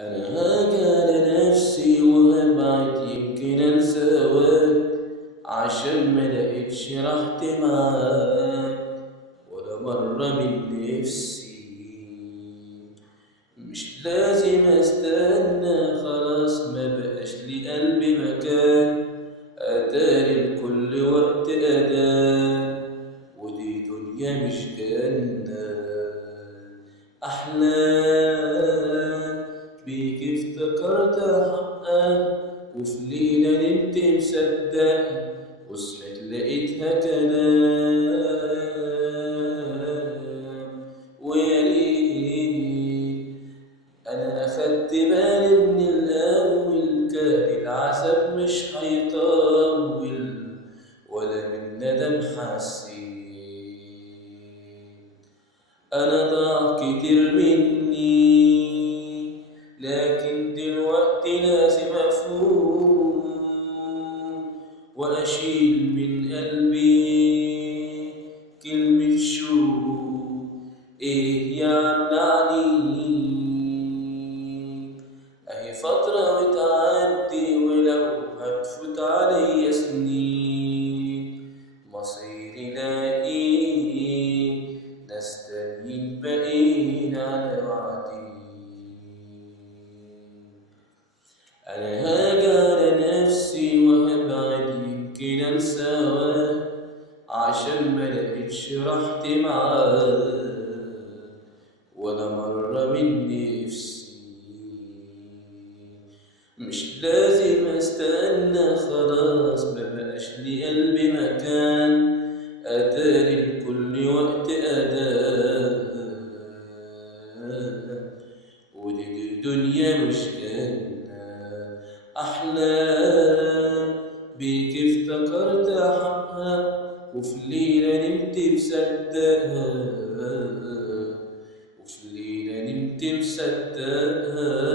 أنا هاجي لنفسي وهبعد يمكن أنساك عشان ملقتش راحتي معاك ولا مرة من نفسي. مش لازم استنى خلاص ما بقاش لي قلبي مكان، أتاري لكل وقت أذان ودي دنيا مش جنة. أحلام بيك افتكرت أحقق وفي ليلة نمت مصدق وصحيت لقيتها كلام. ويا ريت أنا أخدت بالي من الأول كان العذاب مش هيطول ولا من ندم حسيت. أنا ضاع كتير مني لكن دلوقتي لازم أفوق وأشيل من قلبي كلمة شوق. إيه يمنعني؟ أهي فترة وتعدي ولو هتفوت عليا سنين مصيري لاقي ناس تانيين باقيين على وعدي. أنا هاجي على نفسي وهبعد يمكن أنساك عشان ملقتش راحتي معاك ولا مرة من نفسي. مش لازم استنى خلاص مبقاش لي قلبي مكان، أتاري لكل وقت أذان ودي دنيا مش جنة. أحلام بيك افتكرت أحقق وفي ليلة نمت مصدقها وفي ليلة نمت مصدقها.